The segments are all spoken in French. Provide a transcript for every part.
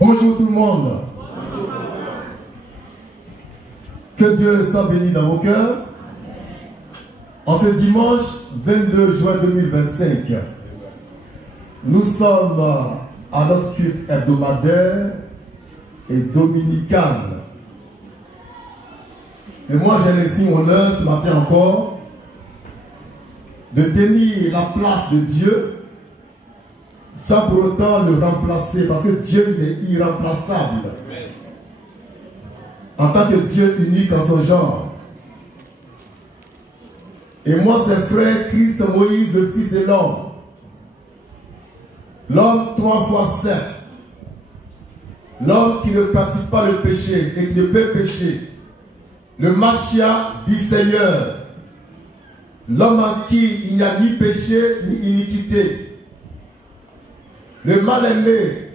Bonjour tout le monde. Que Dieu soit béni dans vos cœurs. En ce dimanche 22 juin 2025, nous sommes à notre culte hebdomadaire et dominical. Et moi j'ai laissé honneur ce matin encore de tenir la place de Dieu sans pour autant le remplacer, parce que Dieu est irremplaçable. Amen. En tant que Dieu unique en son genre. Et moi c'est frère Christ Moïse, le Fils de l'homme. L'homme 3 fois saint. L'homme qui ne pratique pas le péché et qui ne peut pécher. Le Machia du Seigneur. L'homme en qui il n'y a ni péché ni iniquité. Le mal-aimé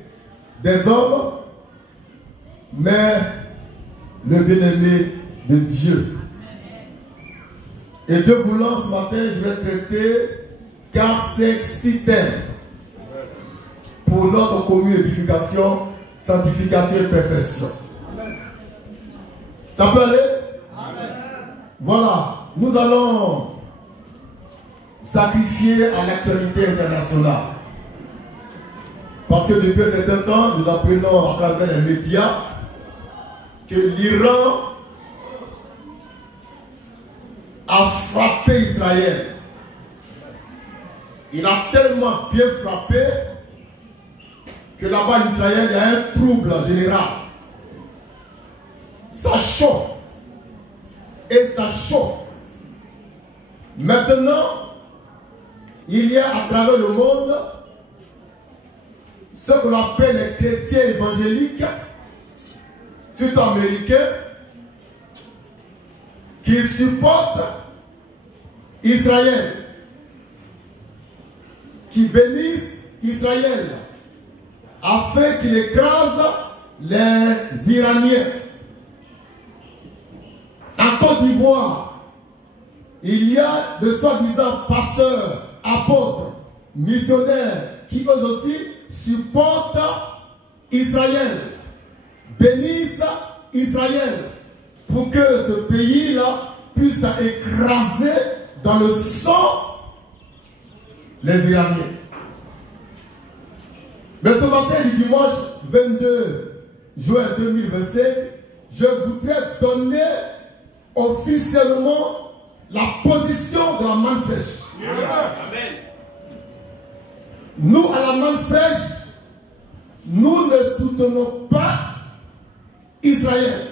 des hommes, mais le bien-aimé de Dieu. Et Dieu voulant, ce matin, je vais traiter car c'est si thèmes pour notre commune édification, sanctification et perfection. Ça peut aller? Amen. Voilà, nous allons sacrifier à l'actualité internationale. Parce que depuis un certain temps, nous apprenons à travers les médias que l'Iran a frappé Israël. Il a tellement bien frappé que là-bas en Israël, il y a un trouble général. Ça chauffe. Et ça chauffe. Maintenant, il y a à travers le monde ce qu'on appelle les chrétiens évangéliques, surtout américains, qui supportent Israël, qui bénissent Israël, afin qu'il écrase les Iraniens. En Côte d'Ivoire, il y a de soi-disant pasteurs, apôtres, missionnaires, qui eux aussi supportent Israël, bénissent Israël, pour que ce pays-là puisse écraser dans le sang les Iraniens. Mais ce matin du dimanche 22 juin 2025, je voudrais donner officiellement la position de la manne fraîche. Amen. Nous, à la manne fraîche, nous ne soutenons pas Israël.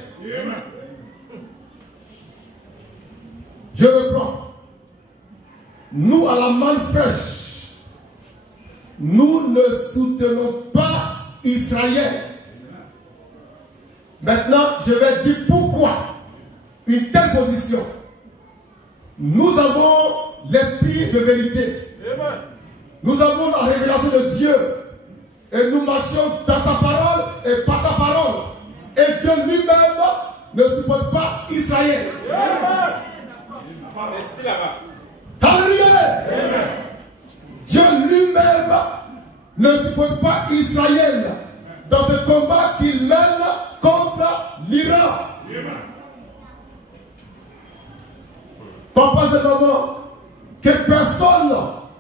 Je reprends. Nous, à la manne fraîche, nous ne soutenons pas Israël. Maintenant, je vais dire pourquoi une telle position. Nous avons l'esprit de vérité. Nous avons la révélation de Dieu. Et nous marchons dans sa parole et par sa parole. Et Dieu lui-même ne supporte pas Israël. Alléluia. Dieu lui-même ne supporte pas Israël dans ce combat qu'il mène contre l'Iran. Papa, ce moment que personne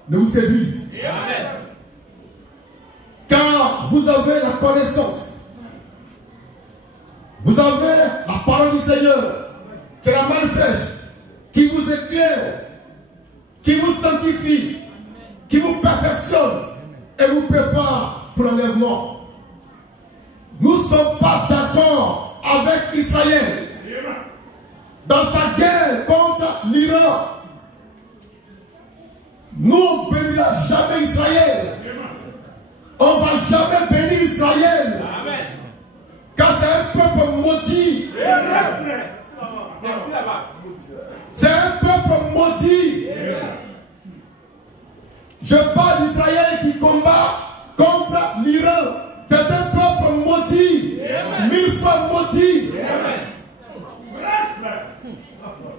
ne vous séduise. Amen. Car vous avez la connaissance. Vous avez la parole du Seigneur, qui est la manne fraîche, qui vous éclaire, qui vous sanctifie, qui vous perfectionne et vous prépare pour l'enlèvement. Nous ne sommes pas d'accord avec Israël dans sa guerre contre l'Iran. Nous ne bénirons jamais Israël. On ne va jamais bénir Israël. Amen. Car c'est un peuple maudit. C'est un peuple maudit. Je parle d'Israël qui combat contre l'Iran. C'est un peuple maudit. 1000 fois maudit.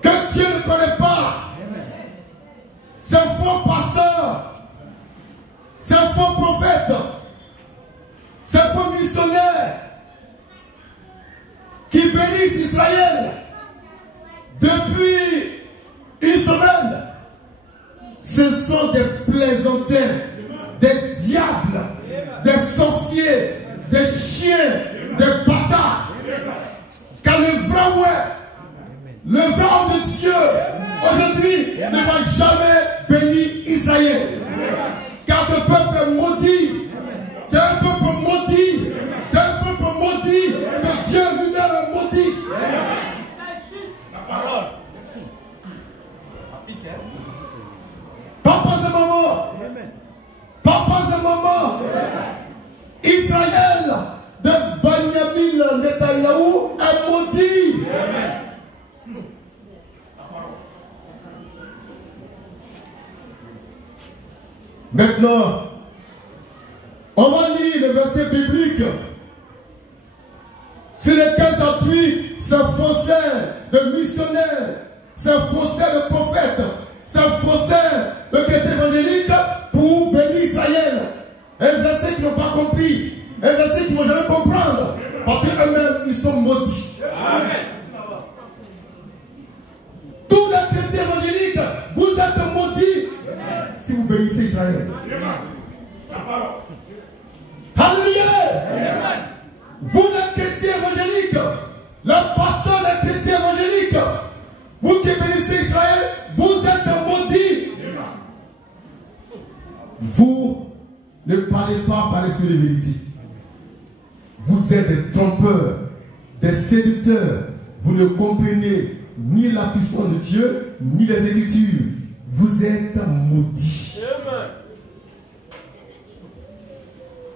Que Dieu ne connaît pas. C'est un faux pasteur. C'est un faux prophète. C'est un faux missionnaire. Byzantins, des diables, des sorciers, des chiens, des bâtards. Car le vrai homme de Dieu, aujourd'hui, ne va jamais bénir Israël. Car ce peuple est maudit. C'est un peuple maudit. C'est un peuple maudit que Dieu lui-même est maudit. Papas et maman, Israël de Benjamin Netanyahou est maudit. Maintenant, on va lire le verset biblique sur lequel s'appuie ce faussaire de missionnaire, ce faussaire de prophète, ce faussaire de chrétien évangélique pour bénir Israël. Un verset qu'ils n'ont pas compris, un verset qu'ils ne vont jamais comprendre, parce qu'eux-mêmes, ils sont maudits. Amen. Tous les chrétiens évangéliques, vous êtes maudits si vous bénissez Israël. Alléluia. Vous les chrétiens évangéliques, le pasteur des chrétiens évangéliques, vous qui bénissez Israël, vous êtes maudits. Vous ne parlez pas par l'esprit de vérité. Vous êtes des trompeurs, des séducteurs. Vous ne comprenez ni la puissance de Dieu, ni les Écritures. Vous êtes maudits.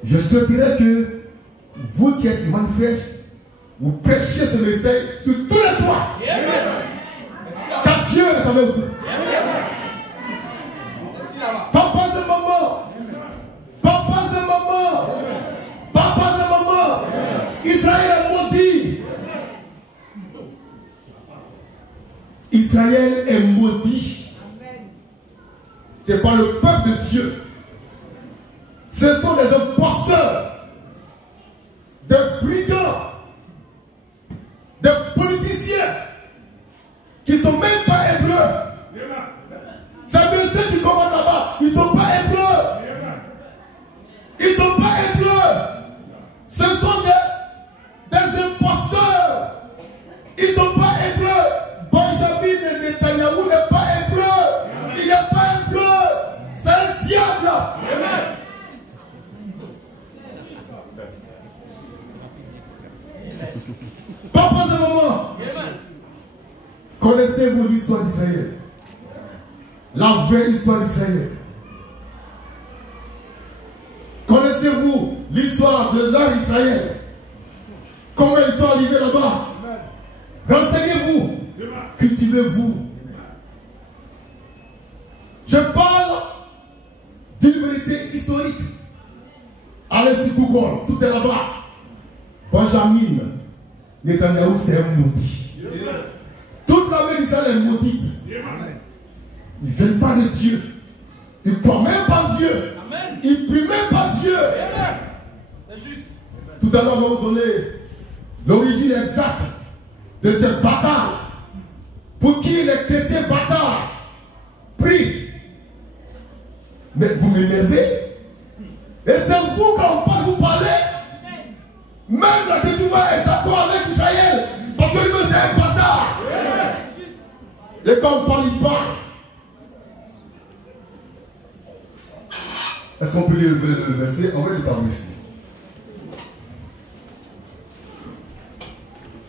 Je souhaiterais que vous qui êtes manifestes, vous prêchiez ce message sur tous les toits. Car Dieu est avec vous. Papas et maman, papas et maman, papas et maman, Israël est maudit. Israël est maudit. Ce n'est pas le peuple de Dieu. Ce sont des imposteurs, des brigands, des politiciens qui ne sont même pas hébreux. C'est bien ceux qui commandent là-bas, ils ne sont pas hébreux. Ils ne sont pas hébreux. Ce sont des imposteurs. Ils ne sont pas hébreux. Benjamin Netanyahou n'est pas hébreu. Il n'est pas hébreu. C'est un diable. Amen. Papa et maman, connaissez-vous l'histoire d'Israël? La vraie histoire d'Israël. Connaissez-vous l'histoire de leur Israël? Comment ils sont arrivés là-bas? Renseignez-vous. Cultivez-vous. Je parle d'une vérité historique. Allez sur Google, tout est là-bas. Benjamin Netanyahou, c'est un maudit. Toute l'armée d'Israël est maudite. Ils ne viennent pas de Dieu. Ils ne croient même pas en Dieu. Ils ne prient même pas Dieu. C'est juste. Tout à l'heure, on va vous donner l'origine exacte de cette bataille. Pour qui les chrétiens bâtards prient. Mais vous m'énervez. Et c'est vous, quand on parle, vous parlez. Même la Tétouma est d'accord avec Israël. Parce que lui, c'est un bâtard. Et quand on parle, il parle. Est-ce qu'on peut lire le verset? On va le parler ici.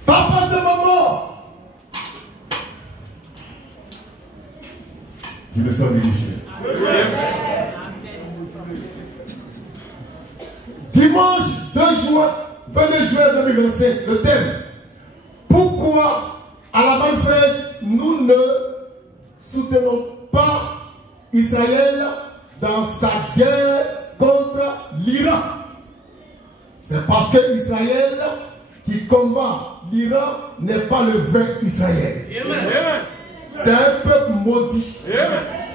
Papa de maman. Je me sens dirigé. Dimanche 2 juin, 22 juin 2025, le thème. Pourquoi à la Manne Fraîche, nous ne soutenons pas Israël dans sa guerre contre l'Iran? C'est parce que Israël qui combat l'Iran n'est pas le vrai Israël. C'est un peuple maudit.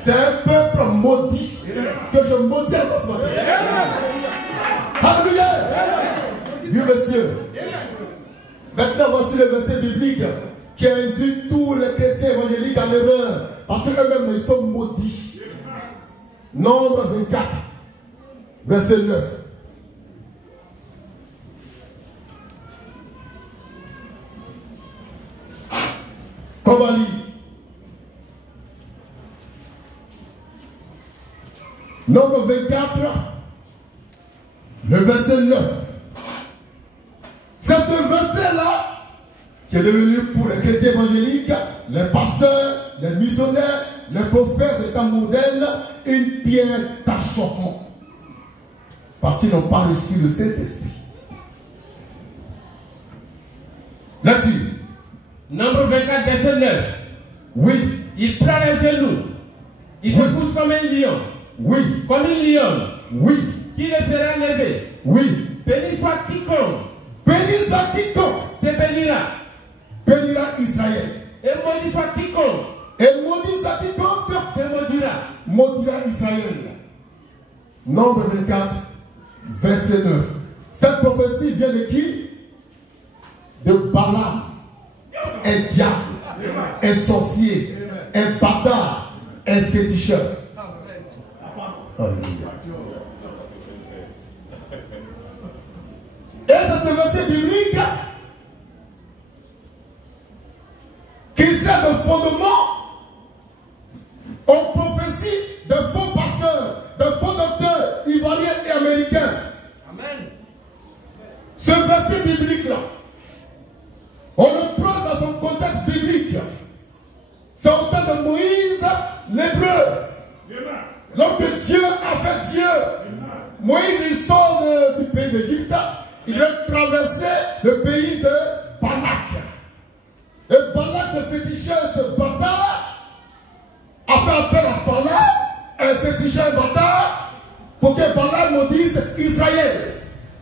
C'est un peuple maudit que je maudis encore ce matin. Alléluia. Vieux monsieur. Maintenant, voici le verset biblique qui induit tous les chrétiens évangéliques en erreur. Parce qu'eux-mêmes, ils sont maudits. Nombre 24, verset 9. On va lire. Nombre 24, le verset 9. C'est ce verset-là qui est devenu pour les chrétiens évangéliques, les pasteurs, les missionnaires, les prophètes des temps modernes, une pierre d'achoppement. Parce qu'ils n'ont pas reçu le Saint-Esprit. Là-dessus. Nombre 24, verset 9. Oui. Il prend les genoux. Il se couche comme un lion. Oui. Comme une lionne. Oui. Qui le fera lever. Oui. Béni soit quiconque. Béni soit quiconque. Te bénira. Bénira Israël. Et maudit soit quiconque. Et maudit soit quiconque. Te maudira. Maudira Israël. Nombre 24, verset 9. Cette prophétie vient de qui? De Balaam. Un diable, un sorcier, un bâtard, un féticheur. Et c'est ce verset biblique qui sert de fondement aux prophéties de faux pasteurs, de faux docteurs ivoiriens et américains. Amen. Ce verset biblique-là, on le prend dans son contexte biblique. C'est au temps de Moïse, l'hébreu. Lorsque Dieu a fait Dieu, Moïse il sort du pays d'Égypte, il doit traverser le pays de Balak. Et Balak, ce féticheur, ce bâtard, a fait appel à Balak, un féticheur bâtard, pour que Balak maudisse Israël.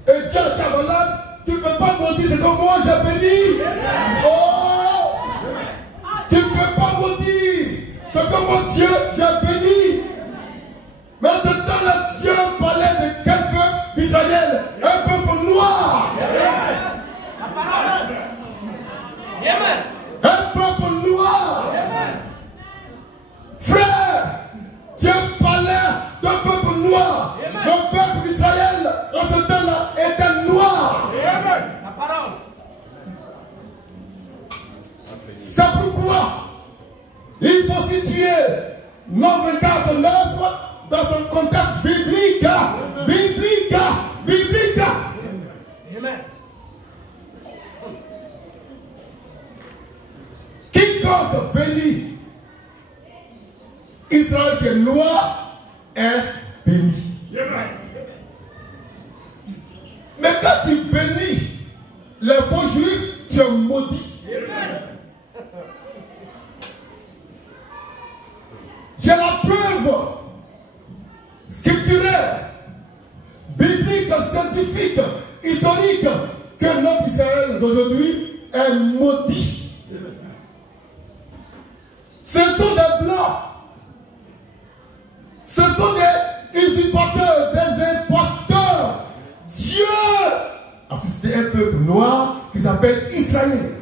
Et Dieu a dit à Balak, tu ne peux pas maudire, c'est comme moi j'ai béni. Oh! Tu ne peux pas maudire, c'est comme moi Dieu j'ai béni. Mais en ce temps-là, Dieu parlait de quel peuple d'Israël? Un peuple noir. Un peuple noir. Frère, Dieu parlait d'un peuple noir. Le peuple d'Israël, en ce temps-là, était noir. La parole. C'est pourquoi il faut situer Nombre 49 dans son contexte biblique. Biblique. Amen. Quiconque bénit Israël qui est noir est béni. Mais quand tu bénis les faux juifs, tu es maudit. J'ai la preuve scripturaire, biblique, scientifique, historique que notre Israël d'aujourd'hui est maudit. Ce sont des blancs. Ce sont des usurpateurs, des imposteurs. Dieu a suscité un peuple noir qui s'appelle Israël.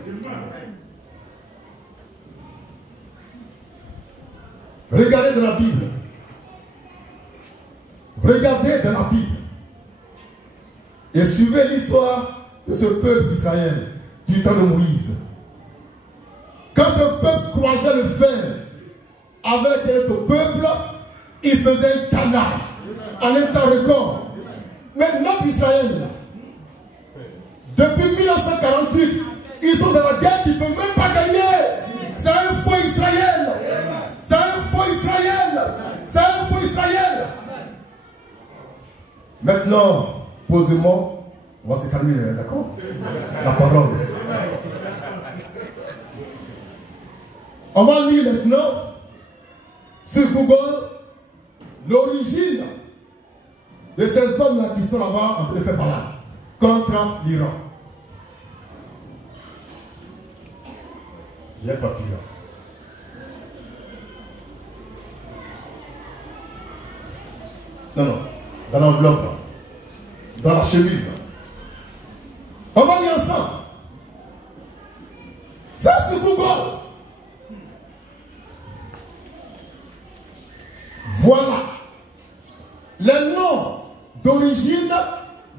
Regardez dans la Bible. Regardez dans la Bible. Et suivez l'histoire de ce peuple d'Israël du temps de Moïse. Quand ce peuple croisait le fer avec notre peuple, il faisait un carnage en un temps record. Mais notre Israël, depuis 1948, ils sont dans la guerre, ils ne peuvent même pas gagner. C'est un faux Israël. C'est un faux Israël. C'est un faux Israël. Maintenant, posément, on va se calmer, d'accord? La parole. On va lire maintenant sur Google l'origine de ces hommes-là qui sont là-bas en train de faire parler contre l'Iran. J'ai pas pris là. Non, dans l'enveloppe, dans la chemise. On va lire ensemble. Ça, c'est Google. Voilà d'origine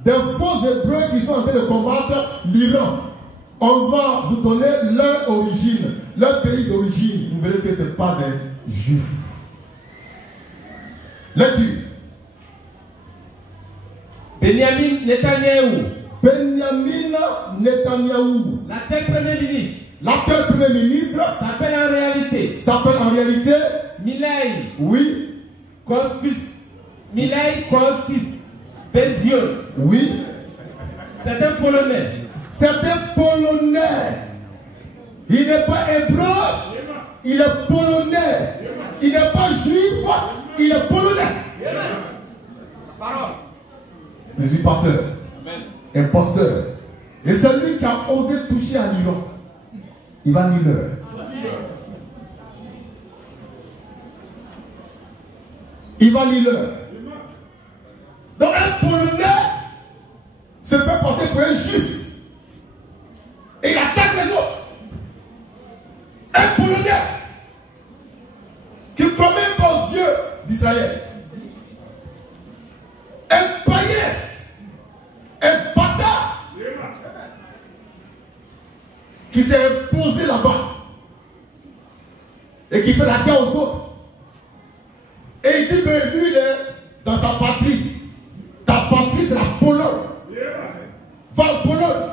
des faux Hébreux qui sont en train de combattre l'Iran. On va vous donner leur origine, leur pays d'origine. Vous verrez que ce n'est pas des Juifs. Lecture. Benjamin Netanyahu. Benjamin Netanyahu. L'actuel premier ministre. L'actuel premier ministre s'appelle en réalité Milei. Oui. Milei Koskis Benzion. Oui. C'est un Polonais. C'est un Polonais. Il n'est pas hébreu, il est polonais. Il n'est pas juif, il est polonais. Usurpateur, imposteur. Et celui qui a osé toucher à l'Iran, il va nuire. Il va nuire. Donc un Polonais se fait passer pour un juif. Et il attaque les autres. Un Polonais qui ne croit même pas au Dieu d'Israël. Un païen. Un bâtard. Qui s'est imposé là-bas. Et qui fait la guerre aux autres. Et il dit que lui, il est dans sa patrie. Ta patrie, c'est la Pologne. Va en Pologne.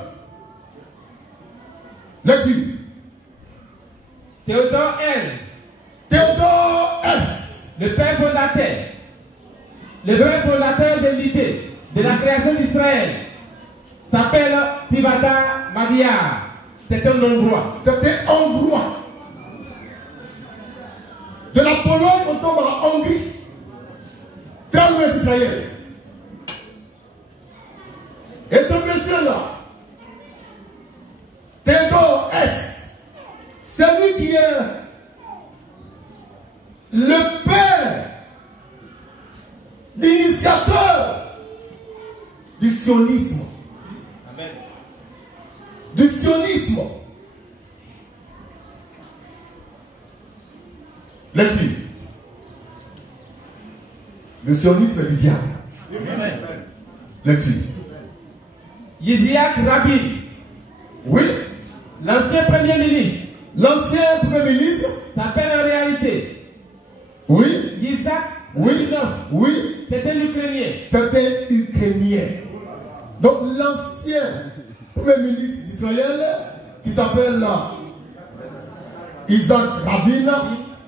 Lecture. Théodore Herzl. Théodore Herzl. Le père fondateur. Le père fondateur de l'idée de la création d'Israël s'appelle Tivada Magyar. C'est un Hongrois. C'était Hongrois. De la Pologne, on tombe en Hongrie. Très loin d'Israël. Et ce monsieur-là, Théodore Herzl, c'est lui qui est le père, l'initiateur du sionisme. Amen. Du sionisme. Là-dessus. Le sionisme est du diable. Amen. Là-dessus. Yitzhak Rabin. Oui. L'ancien premier ministre. L'ancien premier ministre s'appelle en réalité. Oui. Yitzhak Oui. Rabinov. Oui. C'était l'Ukrainien. C'était ukrainien. Donc l'ancien premier ministre d'Israël, qui s'appelle Yitzhak Rabin,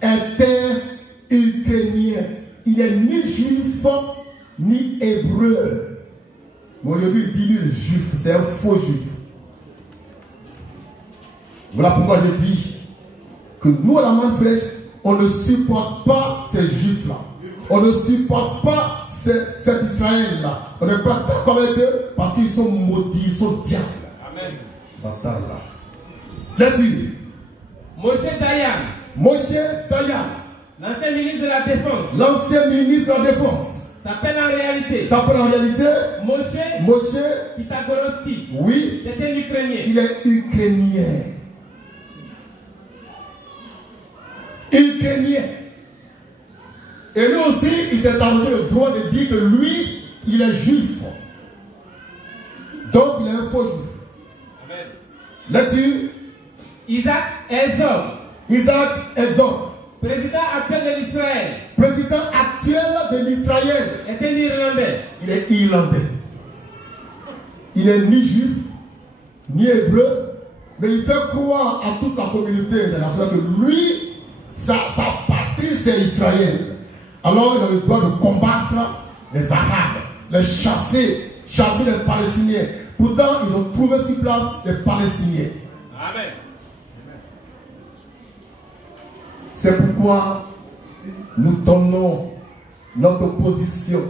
était ukrainien. Il n'est ni juif ni hébreu. Moi je lui dis lui juif, c'est un faux juif. Voilà pourquoi je dis que nous à la main fraîche, on ne supporte pas ces juifs-là. On ne supporte pas cet Israël-là. On n'est pas d'accord avec eux parce qu'ils sont maudits, ils sont diables. Amen. Bâtard là. Lecture. Moshe Dayan. Moshe Dayan. L'ancien ministre de la Défense. L'ancien ministre de la Défense. S'appelle en réalité. S'appelle en réalité Moshe Pitagorowski. Oui. C'était l'Ukrainien. Il est ukrainien. Ukrainien. Et lui aussi, il s'est arrangé le droit de dire que lui, il est juif. Donc, il est un faux juif. Amen. Lecture. Isaac Herzog. Isaac Herzog. Président actuel de l'Israël. Président actuel de l'Israël. Était irlandais. Il est irlandais. Il n'est ni juif, ni hébreu, mais il fait croire à toute la communauté internationale que lui, sa patrie, c'est Israël. Alors, il a le droit de combattre les Arabes, les chasser les Palestiniens. Pourtant, ils ont trouvé sur place les Palestiniens. Amen. C'est pourquoi nous donnons notre position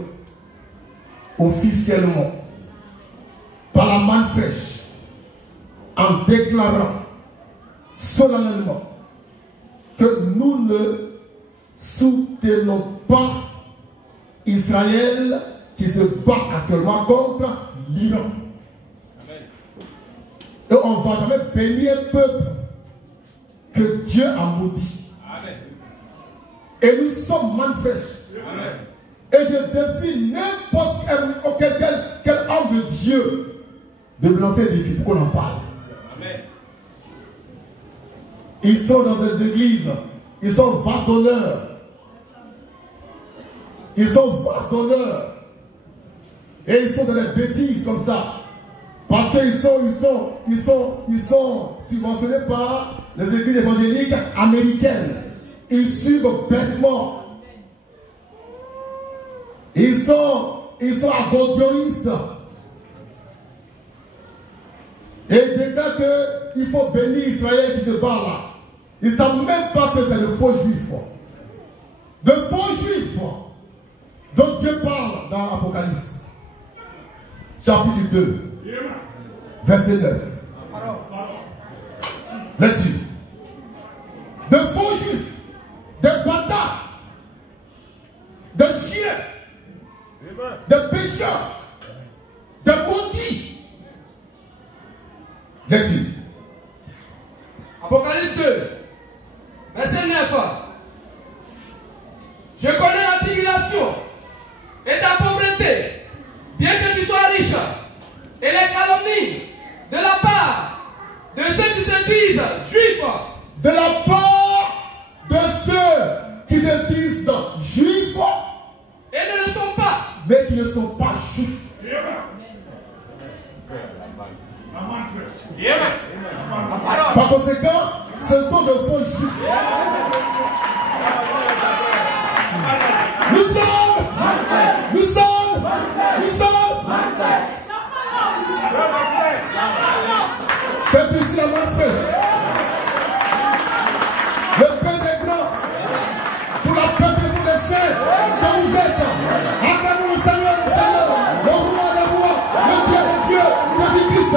officiellement par la main fraîche en déclarant solennellement que nous ne soutenons pas Israël qui se bat actuellement contre l'Iran. Et on ne va jamais bénir un peuple que Dieu a maudit. Amen. Et nous sommes main fraîche. Amen. Et je défie n'importe quel homme de Dieu de me lancer des défis pour qu'on en parle. Amen. Ils sont dans des églises, ils sont vastes d'honneur. Ils sont vastes d'honneur. Et ils sont dans les bêtises comme ça. Parce qu'ils sont subventionnés par les églises évangéliques américaines. Ils suivent bêtement. Ils sont agordionistes. Et ils déclarent qu'il faut bénir Israël qui se bat là. Ils ne savent même pas que c'est le faux juif. De faux juifs dont Dieu parle dans Apocalypse. Chapitre 2. Verset 9. Là-dessus. De faux juifs. Des bâtards. Des chiens. Des pécheurs. Des maudits. Là-dessus. Apocalypse 2, verset 9. Je connais la tribulation et ta pauvreté, bien que tu sois riche, et les calomnies de la part de ceux qui se disent juifs. De la part de ceux qui se disent juifs Et ne le sont pas. mais qui ne sont pas juifs. Par conséquent, ce sont de faux juifs. Nous sommes. C'est ici la main fraîche. Le pain des grands pour la perfection des saints que vous êtes. Acclamons le Seigneur des Seigneurs, le roi des rois, le Dieu des dieux, Jésus-Christ.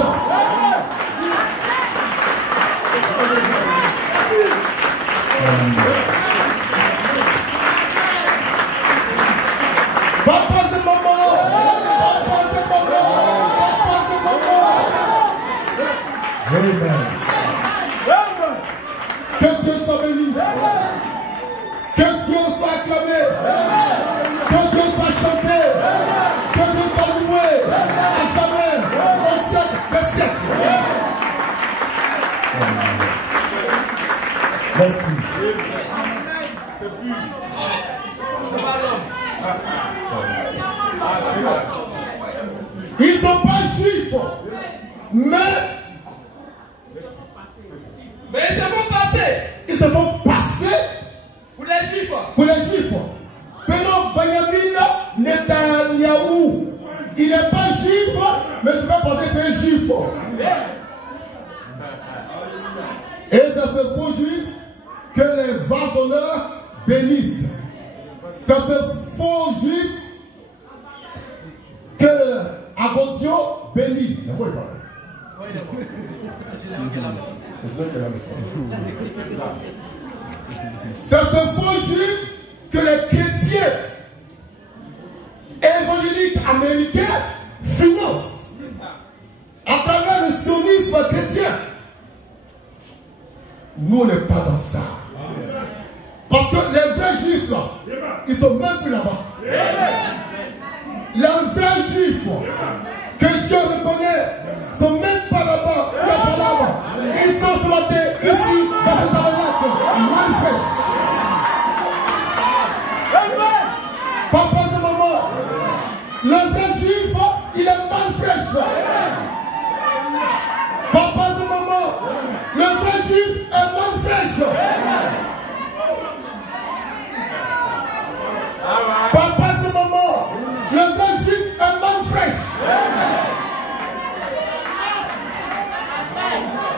Papa, c'est maman. Amen. Que Dieu soit béni. Que Dieu soit acclamé. Que Dieu soit chanté. Que Dieu soit loué. À jamais. Au siècle des siècles. Merci. Ils ne sont pas juifs, mais ils se font passer. Ils se font passer pour les juifs. Pour les juifs. Maintenant, Benjamin Netanyahou, il n'est pas juif, mais il fait penser qu'il est juif. Et c'est ce faux juif que les vaches d'honneur bénissent. C'est ce faux juif que Agodio bénit. C'est ce faux juif que les chrétiens évangéliques américains financent à travers le sionisme chrétien. Nous, on n'est pas dans ça. Parce que les vrais juifs, là, ils sont même plus là-bas. Les vrais juifs que Dieu reconnaît sont même pas là-bas. Ils sont ce matin ici dans ce tabernacle manifeste. Papa et maman, le vrai juif, il est manifeste. Papa et maman, le vrai juif est manifeste. Papa et maman, le vrai juif est manifeste.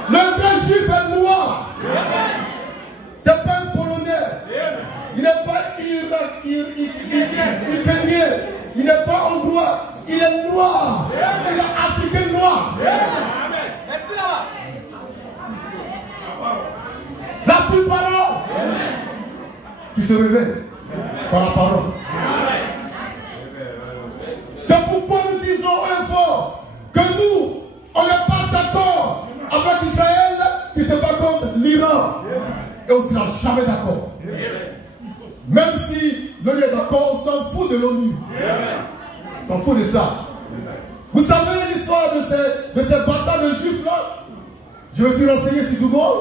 Le vrai juif est noir. C'est pas un Polonais. Il n'est pas ukrainien. Il n'est pas hongrois. Il est noir. Il est africain noir. La plupart qui se réveille par la parole. C'est pourquoi nous disons un fort que nous, on n'est pas d'accord avec Israël qui se bat contre l'Iran. Et on ne sera jamais d'accord. Même si l'on est d'accord au sens fout de l'ONU. Ils s'en foutent de ça. Vous savez l'histoire de ces batailles de juifs là? Je me suis renseigné sur Google.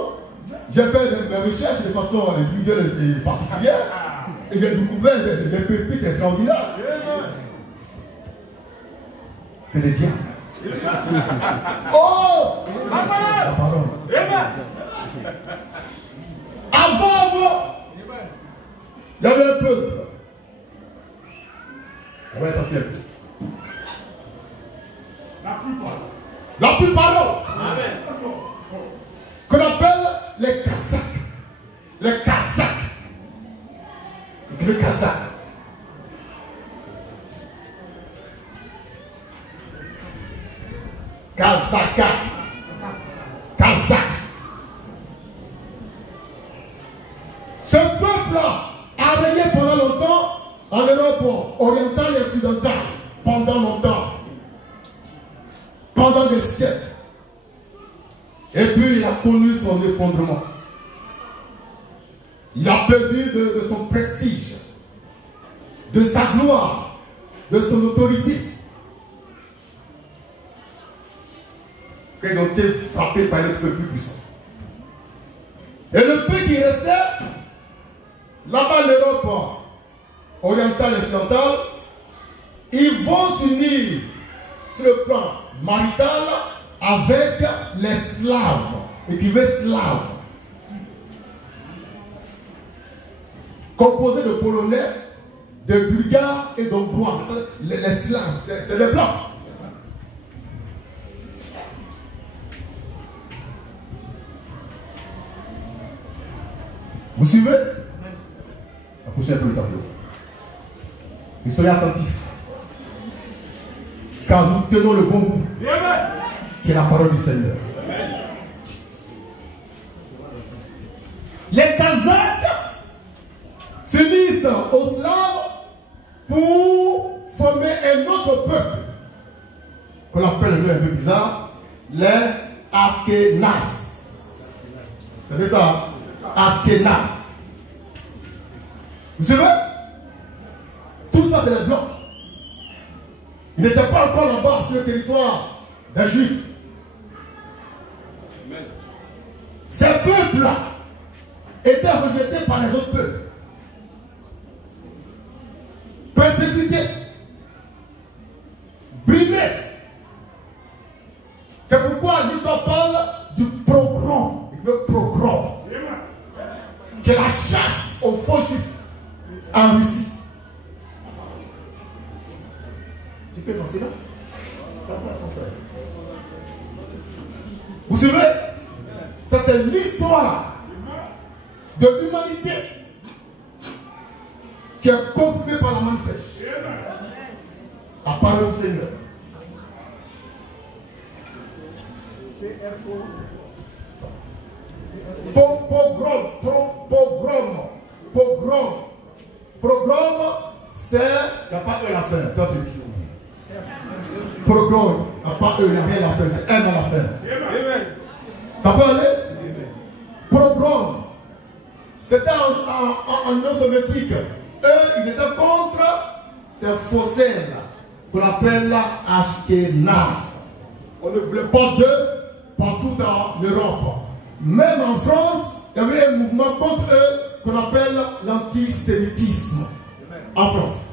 J'ai fait mes recherches de façon individuelle et particulière. Et j'ai découvert des pépites extraordinaires. C'est le diable. Oh! La parole. Avant, il y avait un peuple. On va être assez. La plupart. Amen. Qu'on appelle les Kazakhs. Les Kazakhs. Le Kazakh. Kazakh. Ce peuple-là a régné pendant longtemps en Europe orientale et occidentale. Pendant longtemps. Pendant des siècles. Et puis il a connu son effondrement. Il a perdu de son prestige, de sa gloire, de son autorité. Ils ont été frappés par un peu plus puissant. Et le peu qui restait, là-bas l'Europe orientale et occidentale, ils vont s'unir sur le plan marital avec les Slaves, écrivez Slaves, composés de Polonais, de Bulgares et d'Hongrois. Les Slaves, c'est les Blancs. Vous suivez? Approchez un peu le tableau. Et soyez attentifs. Car nous tenons le bon bout, qui est la parole du Seigneur. Les Kazakhs s'unissent aux Slaves pour former un autre peuple qu'on appelle un peu bizarre, les Ashkénazes. Vous savez ça? Ashkénazes. Vous savez? Tout ça c'est les Blancs. Ils n'étaient pas encore là-bas sur le territoire des Juifs. Ces peuples-là étaient rejetés par les autres peuples. Persécutés. Brimés. C'est pourquoi l'histoire parle du pogrom. Il veut pogrom. C'est la chasse aux faux juifs en Russie. Tu peux faire cela? Vous savez, ça c'est l'histoire de l'humanité qui est confirmée par la main sèche. La parole du Seigneur. Pogrom, c'est. Il n'y a pas eux la fin. Toi tu dis. Pogrom, il n'y a pas eux, il n'y a rien à faire. C'est un à la fin. Ça peut aller? Pogrom. C'était en Union soviétique. Eux, ils étaient contre ces faussaires qu'on appelle Ashkénazes. On ne voulait pas d'eux partout en Europe. Même en France, il y avait un mouvement contre eux qu'on appelle l'antisémitisme. En France.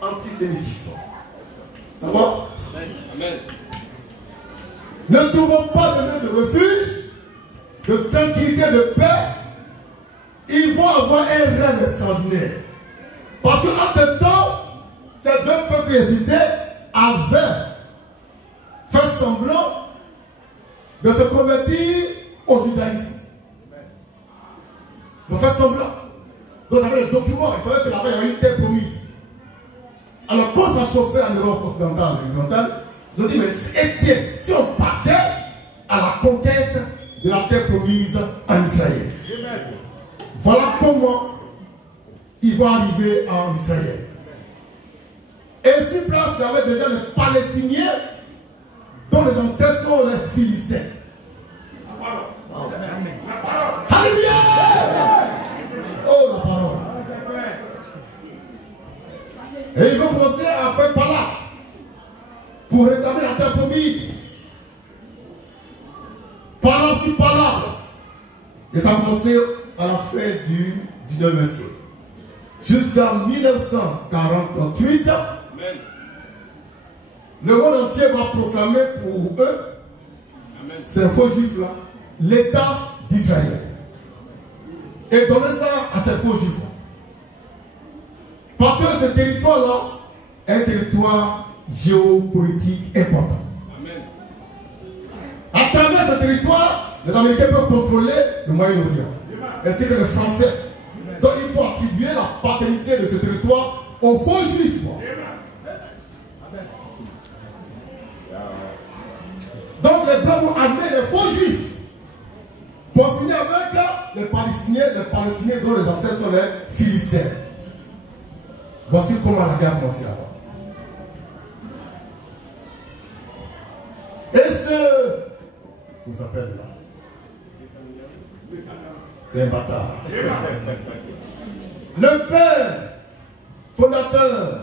Antisémitisme. Ça va? Amen. Ne trouvons pas de refuge, de tranquillité, de paix. Ils vont avoir un rêve extraordinaire. Parce qu'en temps, ces deux peuples hésités avaient fait semblant de se convertir au judaïsme. Ils ont fait semblant. Donc, ils avaient les documents. Ils savaient que là-bas, il y avait une terre promise. Alors, quand ça chauffait en Europe occidentale et orientale, ils ont dit, mais si on partait à la conquête de la terre promise en Israël. Voilà comment ils vont arriver en Israël. Et sur place, il y avait déjà les Palestiniens dont les ancêtres sont les Philistins. Alléluia! Oh, la parole. Et ils vont commencer à faire par là pour rétablir la terre promise. Par là, sur par là. Et ça a commencé à la fin du 19e siècle. Jusqu'en 1948, amen, le monde entier va proclamer pour eux, ces faux juifs là, l'État d'Israël. Et donner ça à ces faux juifs. Parce que ce territoire-là est un territoire géopolitique important. Amen. À travers ce territoire, les Américains peuvent contrôler le Moyen-Orient. Ainsi que les Français. Donc il faut attribuer la paternité de ce territoire aux faux juifs. Donc les Blancs vont amener les faux juifs pour finir avec les Palestiniens dont les ancêtres sont les Philistins. Voici comment la guerre commence là-bas. Et comment s'appelle là? C'est un bâtard. Le père fondateur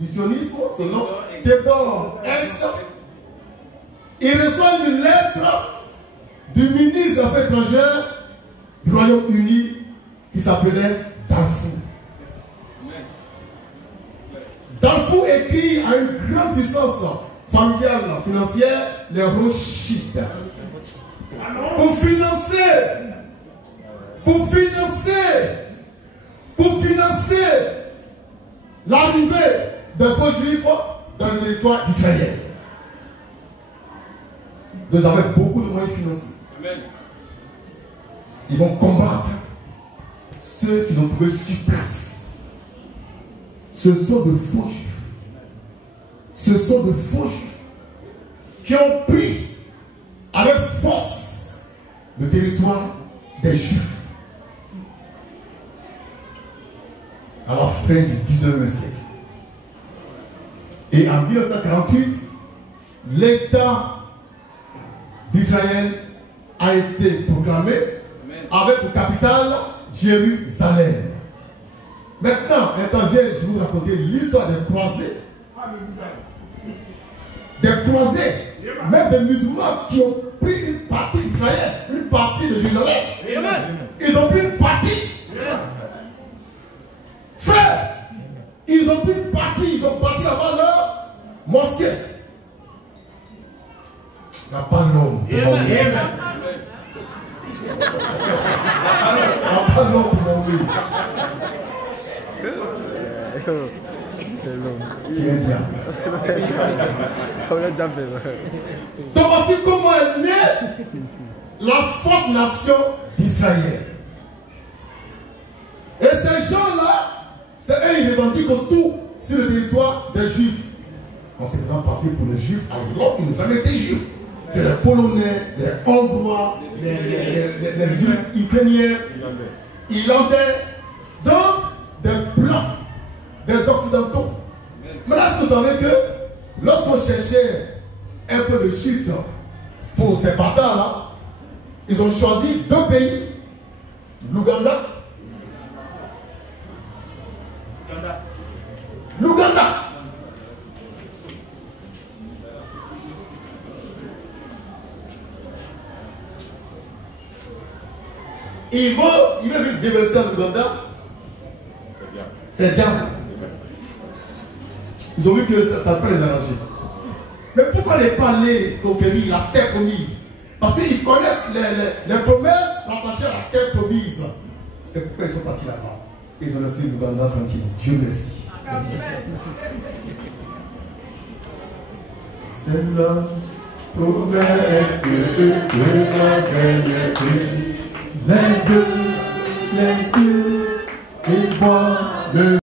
du sionisme, son nom, Theodore Herzl, il reçoit une lettre du ministre des Affaires étrangères du Royaume-Uni qui s'appelait Darfour. Darfour écrit à une grande puissance familiale, financière, les Rothschild, pour financer l'arrivée des faux juifs dans le territoire d'Israël. Nous avons beaucoup de moyens financiers. Amen. Ils vont combattre ceux qui ont trouvé sur place. Ce sont de faux juifs. Ce sont de faux juifs qui ont pris avec force le territoire des juifs à la fin du 19e siècle. Et en 1948, l'État d'Israël a été proclamé. Amen. Avec pour capitale Jérusalem. Maintenant, je vais vous raconter l'histoire des croisés. Des croisés, même des musulmans qui ont pris une partie d'Israël, une partie de Jérusalem. Ils ont pris une partie. Frère, ils ont pris une partie, ils ont parti là-bas leur mosquée. Il n'y a pas d'homme. Il n'y a pas d'homme pour mourir. Qui est diable. Donc voici comment est née la forte nation d'Israël. Et ces gens-là, c'est eux, ils revendiquent tout sur le territoire des Juifs. En se faisant passer pour les Juifs alors qu'ils n'ont jamais été Juifs. C'est les Polonais, les Hongrois, les Ukrainiens, Irlandais, donc des Blancs, des Occidentaux. Mais là, vous savez que lorsqu'on cherchait un peu de chute pour ces bâtards-là, ils ont choisi deux pays, l'Ouganda. L'Ouganda. Ils veulent déverser en Ouganda. C'est diable. Ils ont vu que ça peut les arranger. Mais pourquoi ne pas aller au pays, la terre promise? Parce qu'ils connaissent les promesses rattachées à la terre promise. C'est pourquoi ils sont partis là-bas. Ils ont laissé l'Ouganda tranquille. Dieu merci. C'est la promesse que Dieu avait prise. Les yeux, ils voient le